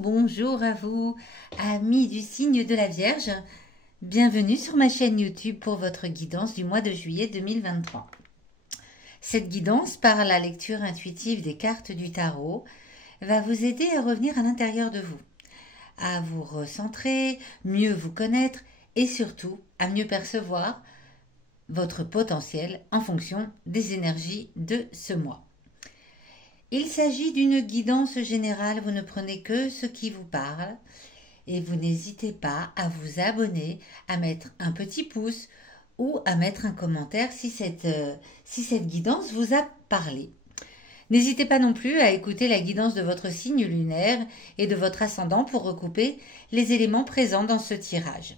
bonjour à vous, amis du signe de la Vierge. Bienvenue sur ma chaîne YouTube pour votre guidance du mois de juillet 2023. Cette guidance, par la lecture intuitive des cartes du tarot, va vous aider à revenir à l'intérieur de vous, à vous recentrer, mieux vous connaître et surtout à mieux percevoir votre potentiel en fonction des énergies de ce mois. Il s'agit d'une guidance générale, vous ne prenez que ce qui vous parle et vous n'hésitez pas à vous abonner, à mettre un petit pouce ou à mettre un commentaire si cette guidance vous a parlé. N'hésitez pas non plus à écouter la guidance de votre signe lunaire et de votre ascendant pour recouper les éléments présents dans ce tirage.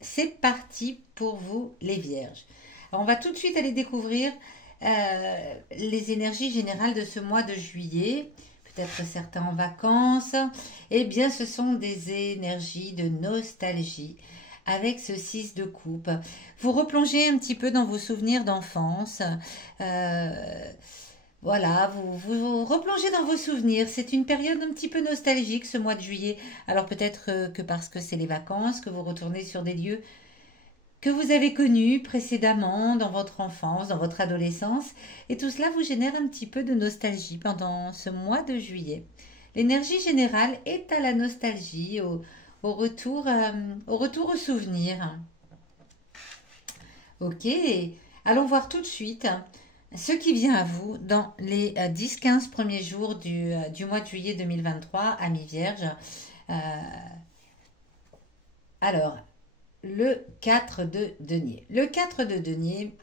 C'est parti pour vous les Vierges. Alors on va tout de suite aller découvrir les énergies générales de ce mois de juillet, peut-être certains en vacances. Eh bien, ce sont des énergies de nostalgie avec ce 6 de coupe. Vous replongez un petit peu dans vos souvenirs d'enfance. Voilà, vous replongez dans vos souvenirs. C'est une période un petit peu nostalgique ce mois de juillet. Alors peut-être que parce que c'est les vacances, que vous retournez sur des lieux que vous avez connu précédemment dans votre enfance, dans votre adolescence, et tout cela vous génère un petit peu de nostalgie pendant ce mois de juillet. L'énergie générale est à la nostalgie, au retour aux souvenirs. Ok, allons voir tout de suite ce qui vient à vous dans les 10-15 premiers jours du mois de juillet 2023, amis Vierges. Alors, le 4 de denier. Le 4 de denier,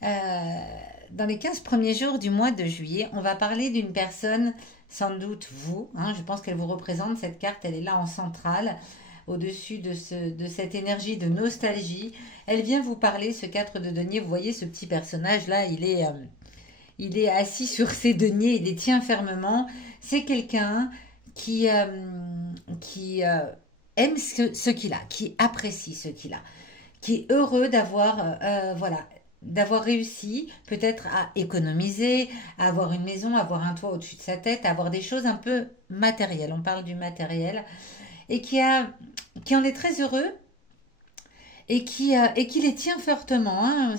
dans les 15 premiers jours du mois de juillet, on va parler d'une personne, sans doute vous, je pense qu'elle vous représente, cette carte, elle est là en centrale, au-dessus de cette énergie de nostalgie. Elle vient vous parler, ce 4 de denier, vous voyez ce petit personnage-là, il est assis sur ses deniers, il les tient fermement. C'est quelqu'un qui aime ce qu'il a, qui apprécie ce qu'il a, qui est heureux d'avoir réussi peut-être à économiser, à avoir une maison, à avoir un toit au-dessus de sa tête, à avoir des choses un peu matérielles. On parle du matériel et qui en est très heureux et qui les tient fortement.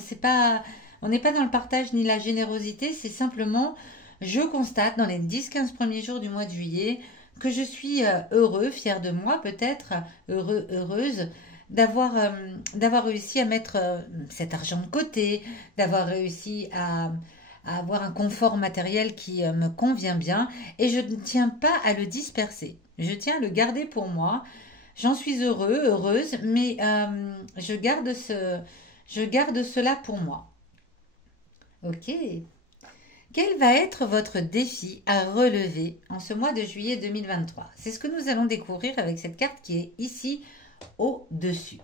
On n'est pas dans le partage ni la générosité, c'est simplement, je constate dans les 10-15 premiers jours du mois de juillet que je suis heureux, fier de moi peut-être, heureuse d'avoir réussi à mettre cet argent de côté, d'avoir réussi à avoir un confort matériel qui me convient bien et je ne tiens pas à le disperser. Je tiens à le garder pour moi. J'en suis heureuse, mais je garde cela pour moi. Ok. Quel va être votre défi à relever en ce mois de juillet 2023? C'est ce que nous allons découvrir avec cette carte qui est ici au-dessus.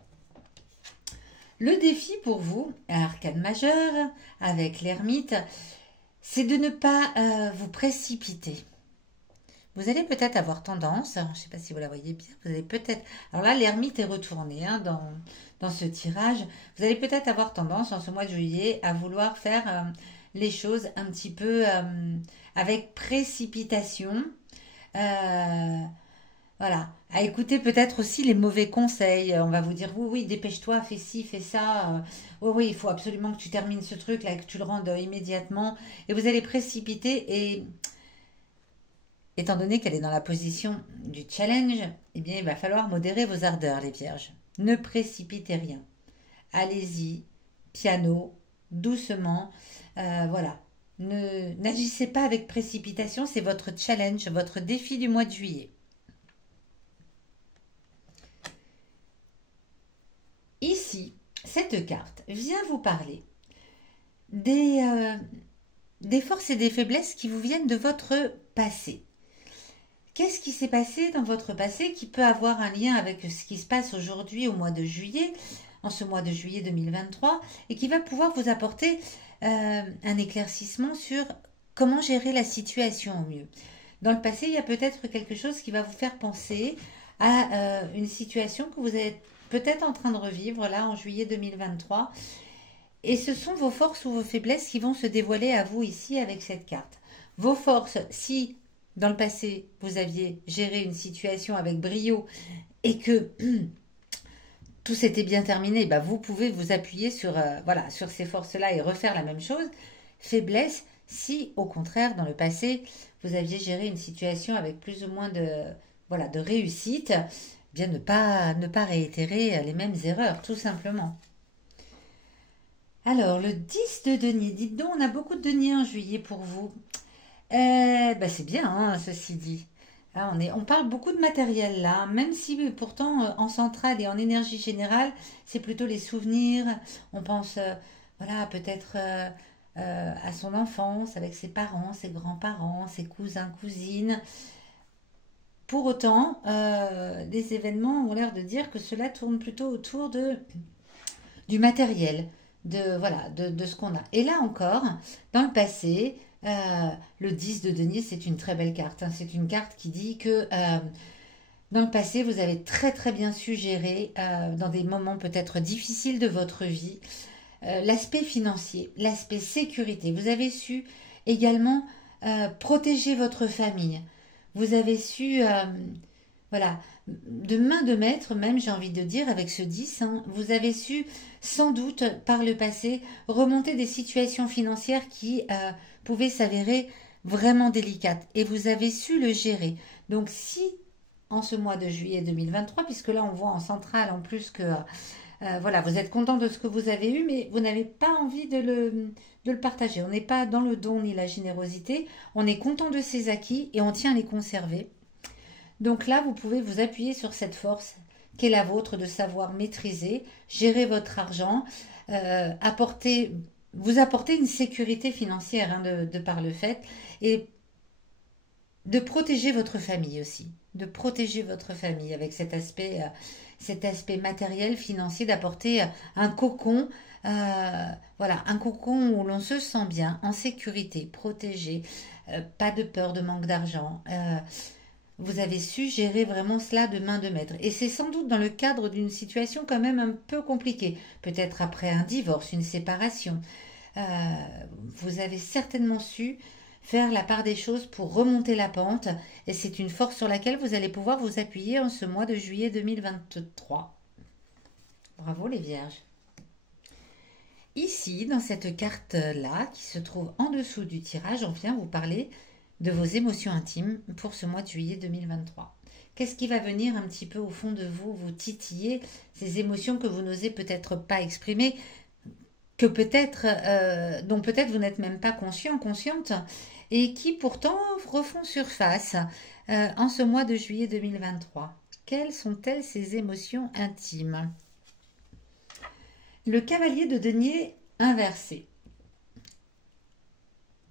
Le défi pour vous, arcane majeure, avec l'ermite, c'est de ne pas vous précipiter. Vous allez peut-être avoir tendance, je ne sais pas si vous la voyez bien, vous allez peut-être... Alors là, l'ermite est retourné dans ce tirage. Vous allez peut-être avoir tendance en ce mois de juillet à vouloir faire... les choses un petit peu avec précipitation. Voilà. À écouter peut-être aussi les mauvais conseils. On va vous dire, oui, oui, dépêche-toi, fais ci, fais ça. Oui, oui, il faut absolument que tu termines ce truc, là, que tu le rendes immédiatement. Et vous allez précipiter et... Étant donné qu'elle est dans la position du challenge, eh bien, il va falloir modérer vos ardeurs, les vierges. Ne précipitez rien. Allez-y, piano, doucement. Voilà. N'agissez pas avec précipitation, c'est votre challenge, votre défi du mois de juillet. Ici, cette carte vient vous parler des forces et des faiblesses qui vous viennent de votre passé. Qu'est-ce qui s'est passé dans votre passé qui peut avoir un lien avec ce qui se passe aujourd'hui au mois de juillet, en ce mois de juillet 2023, et qui va pouvoir vous apporter un éclaircissement sur comment gérer la situation au mieux. Dans le passé, il y a peut-être quelque chose qui va vous faire penser à une situation que vous êtes peut-être en train de revivre là en juillet 2023. Et ce sont vos forces ou vos faiblesses qui vont se dévoiler à vous ici avec cette carte. Vos forces, si dans le passé, vous aviez géré une situation avec brio et que tout s'était bien terminé, bah, vous pouvez vous appuyer sur, voilà, sur ces forces-là et refaire la même chose. Faiblesse, si au contraire, dans le passé, vous aviez géré une situation avec plus ou moins de, voilà, de réussite, bien ne pas réitérer les mêmes erreurs, tout simplement. Alors, le 10 de denier, dites donc, on a beaucoup de deniers en juillet pour vous. Bah, c'est bien, hein, ceci dit. Là, on parle beaucoup de matériel là, même si pourtant en centrale et en énergie générale, c'est plutôt les souvenirs. On pense, voilà, peut-être à son enfance avec ses parents, ses grands-parents, ses cousins, cousines. Pour autant, les événements ont l'air de dire que cela tourne plutôt autour du matériel, de, voilà, de ce qu'on a. Et là encore, dans le passé, le 10 de denier, c'est une très belle carte, hein. C'est une carte qui dit que dans le passé, vous avez très très bien su gérer, dans des moments peut-être difficiles de votre vie, l'aspect financier, l'aspect sécurité. Vous avez su également protéger votre famille. Vous avez su, voilà, de main de maître, même j'ai envie de dire, avec ce 10, hein, vous avez su sans doute par le passé remonter des situations financières qui pouvaient s'avérer vraiment délicates. Et vous avez su le gérer. Donc si en ce mois de juillet 2023, puisque là on voit en centrale en plus que voilà, vous êtes content de ce que vous avez eu, mais vous n'avez pas envie de le partager. On n'est pas dans le don ni la générosité, on est content de ses acquis et on tient à les conserver. Donc là, vous pouvez vous appuyer sur cette force qu'est la vôtre de savoir maîtriser, gérer votre argent, apporter, vous apporter une sécurité financière, hein, de par le fait, et de protéger votre famille aussi, de protéger votre famille avec cet aspect matériel, financier, d'apporter un cocon, voilà, un cocon où l'on se sent bien, en sécurité, protégé, pas de peur de manque d'argent. Vous avez su gérer vraiment cela de main de maître. Et c'est sans doute dans le cadre d'une situation quand même un peu compliquée. Peut-être après un divorce, une séparation. Euh, vous avez certainement su faire la part des choses pour remonter la pente. Et c'est une force sur laquelle vous allez pouvoir vous appuyer en ce mois de juillet 2023. Bravo les vierges. Ici, dans cette carte-là, qui se trouve en dessous du tirage, on vient vous parler de vos émotions intimes pour ce mois de juillet 2023. Qu'est-ce qui va venir un petit peu au fond de vous, vous titiller, ces émotions que vous n'osez peut-être pas exprimer, que peut-être, dont peut-être vous n'êtes même pas conscient, consciente, et qui pourtant refont surface en ce mois de juillet 2023. Quelles sont-elles ces émotions intimes? Le cavalier de denier inversé.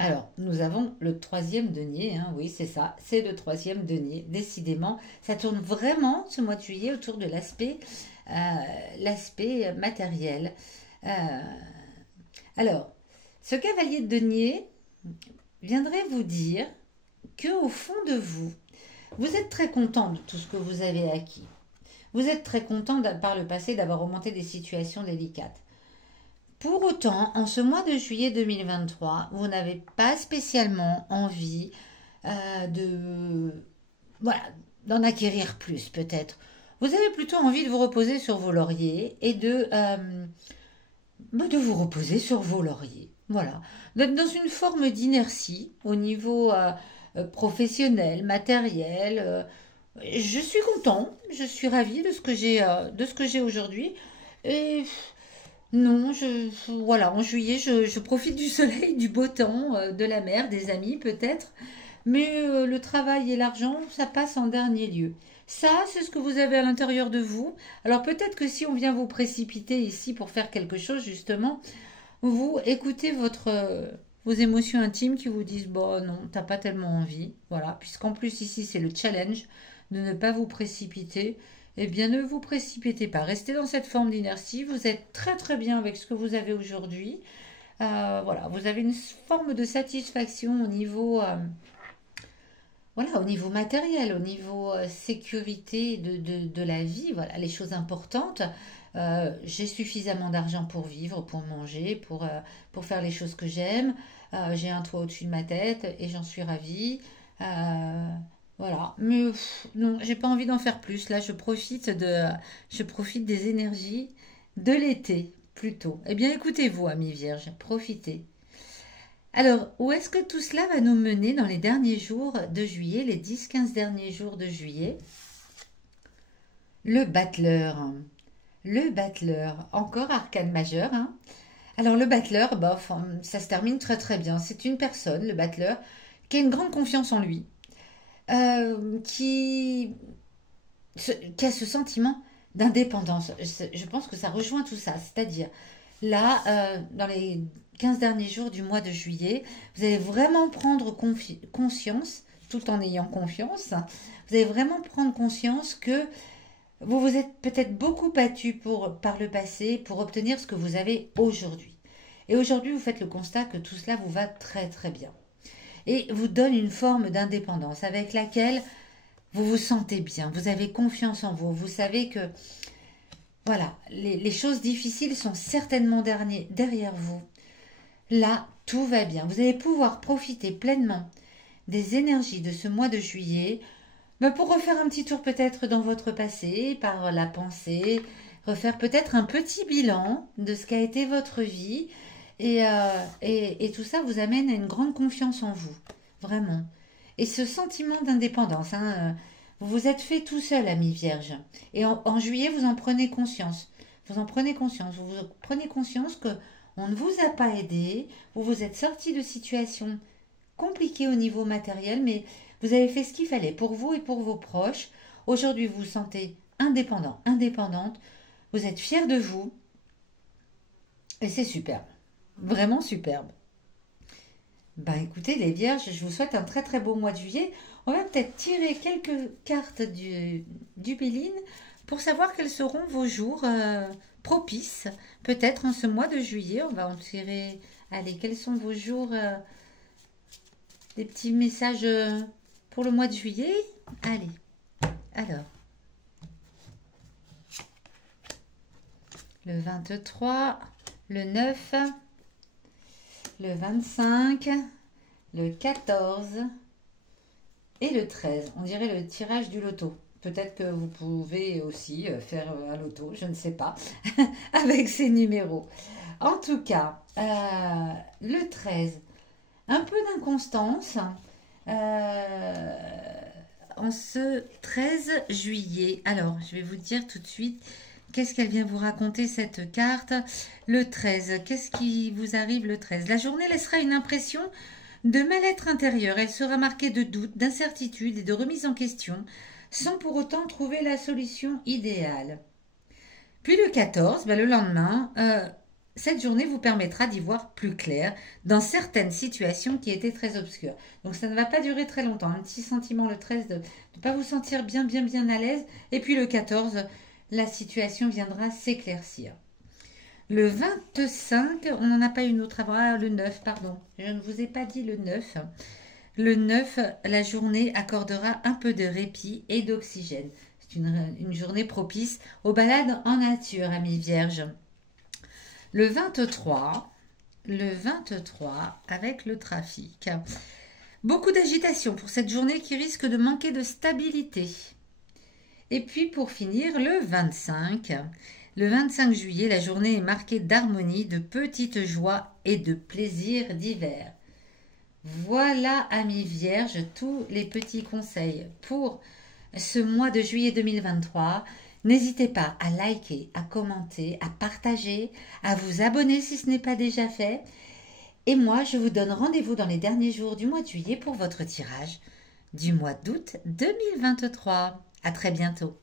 Alors, nous avons le troisième denier, hein, oui, c'est ça, c'est le troisième denier, décidément. Ça tourne vraiment ce mois de juillet autour de l'aspect matériel. Euh, alors, ce cavalier de denier viendrait vous dire que au fond de vous, vous êtes très content de tout ce que vous avez acquis. Vous êtes très content par le passé d'avoir remonté des situations délicates. Pour autant, en ce mois de juillet 2023, vous n'avez pas spécialement envie de, voilà, d'en acquérir plus peut-être. Vous avez plutôt envie de vous reposer sur vos lauriers et de vous reposer sur vos lauriers. Voilà, d'être dans une forme d'inertie au niveau professionnel, matériel. Je suis content, je suis ravie de ce que j'ai aujourd'hui. Et non, voilà, en juillet, je profite du soleil, du beau temps, de la mer, des amis peut-être, mais le travail et l'argent, ça passe en dernier lieu. Ça, c'est ce que vous avez à l'intérieur de vous. Alors peut-être que si on vient vous précipiter ici pour faire quelque chose, justement, vous écoutez vos émotions intimes qui vous disent, bon, non, t'as pas tellement envie, voilà, puisqu'en plus ici, c'est le challenge de ne pas vous précipiter. Eh bien, ne vous précipitez pas. Restez dans cette forme d'inertie. Vous êtes très très bien avec ce que vous avez aujourd'hui. Voilà, vous avez une forme de satisfaction au niveau, voilà, au niveau matériel, au niveau sécurité de la vie. Voilà, les choses importantes. J'ai suffisamment d'argent pour vivre, pour manger, pour faire les choses que j'aime. J'ai un toit au-dessus de ma tête et j'en suis ravie. Euh, voilà. Mais non, j'ai pas envie d'en faire plus. Là, je profite des énergies de l'été plutôt. Eh bien, écoutez-vous, amis vierges, profitez. Alors, où est-ce que tout cela va nous mener dans les derniers jours de juillet, les 10-15 derniers jours de juillet? Le battleur. Le battleur, encore arcane majeur, hein. Alors le battleur, bof, ça se termine très très bien. C'est une personne, le battleur, qui a une grande confiance en lui, euh, qui, qui a ce sentiment d'indépendance. Je pense que ça rejoint tout ça. C'est-à-dire, là, dans les 15 derniers jours du mois de juillet, vous allez vraiment prendre conscience, tout en ayant confiance, vous allez vraiment prendre conscience que vous vous êtes peut-être beaucoup battu par le passé pour obtenir ce que vous avez aujourd'hui. Et aujourd'hui, vous faites le constat que tout cela vous va très très bien. Et vous donne une forme d'indépendance avec laquelle vous vous sentez bien, vous avez confiance en vous, vous savez que voilà, les choses difficiles sont certainement derrière vous. Là, tout va bien. Vous allez pouvoir profiter pleinement des énergies de ce mois de juillet pour refaire un petit tour peut-être dans votre passé, par la pensée, refaire peut-être un petit bilan de ce qu'a été votre vie. Et tout ça vous amène à une grande confiance en vous, vraiment. Et ce sentiment d'indépendance, hein, vous vous êtes fait tout seul, ami vierge. Et en juillet, vous en prenez conscience. Vous en prenez conscience. Vous prenez conscience que on ne vous a pas aidé. Vous vous êtes sorti de situations compliquées au niveau matériel, mais vous avez fait ce qu'il fallait pour vous et pour vos proches. Aujourd'hui, vous vous sentez indépendant, indépendante. Vous êtes fier de vous. Et c'est superbe. Vraiment superbe. Ben écoutez les vierges, je vous souhaite un très très beau mois de juillet. On va peut-être tirer quelques cartes du Béline pour savoir quels seront vos jours propices. Peut-être en ce mois de juillet, on va en tirer. Allez, quels sont vos jours des petits messages pour le mois de juillet? Allez, alors, le 23, le 9, le 25, le 14 et le 13. On dirait le tirage du loto. Peut-être que vous pouvez aussi faire un loto, je ne sais pas, avec ces numéros. En tout cas, le 13, un peu d'inconstance en ce 13 juillet. Alors, je vais vous dire tout de suite qu'est-ce qu'elle vient vous raconter cette carte. Le 13, qu'est-ce qui vous arrive le 13? La journée laissera une impression de mal-être intérieur. Elle sera marquée de doutes, d'incertitudes et de remise en question, sans pour autant trouver la solution idéale. Puis le 14, le lendemain, cette journée vous permettra d'y voir plus clair dans certaines situations qui étaient très obscures. Donc ça ne va pas durer très longtemps. Un petit sentiment le 13 de ne pas vous sentir bien à l'aise. Et puis le 14, la situation viendra s'éclaircir. Le 25, on n'en a pas une autre avant. Ah, le 9, pardon. Je ne vous ai pas dit le 9. Le 9, la journée accordera un peu de répit et d'oxygène. C'est une journée propice aux balades en nature, amis vierges. Le 23, avec le trafic. Beaucoup d'agitation pour cette journée qui risque de manquer de stabilité. Et puis pour finir, le 25 juillet, la journée est marquée d'harmonie, de petites joies et de plaisirs divers. Voilà, amis vierges, tous les petits conseils pour ce mois de juillet 2023. N'hésitez pas à liker, à commenter, à partager, à vous abonner si ce n'est pas déjà fait. Et moi, je vous donne rendez-vous dans les derniers jours du mois de juillet pour votre tirage du mois d'août 2023. À très bientôt.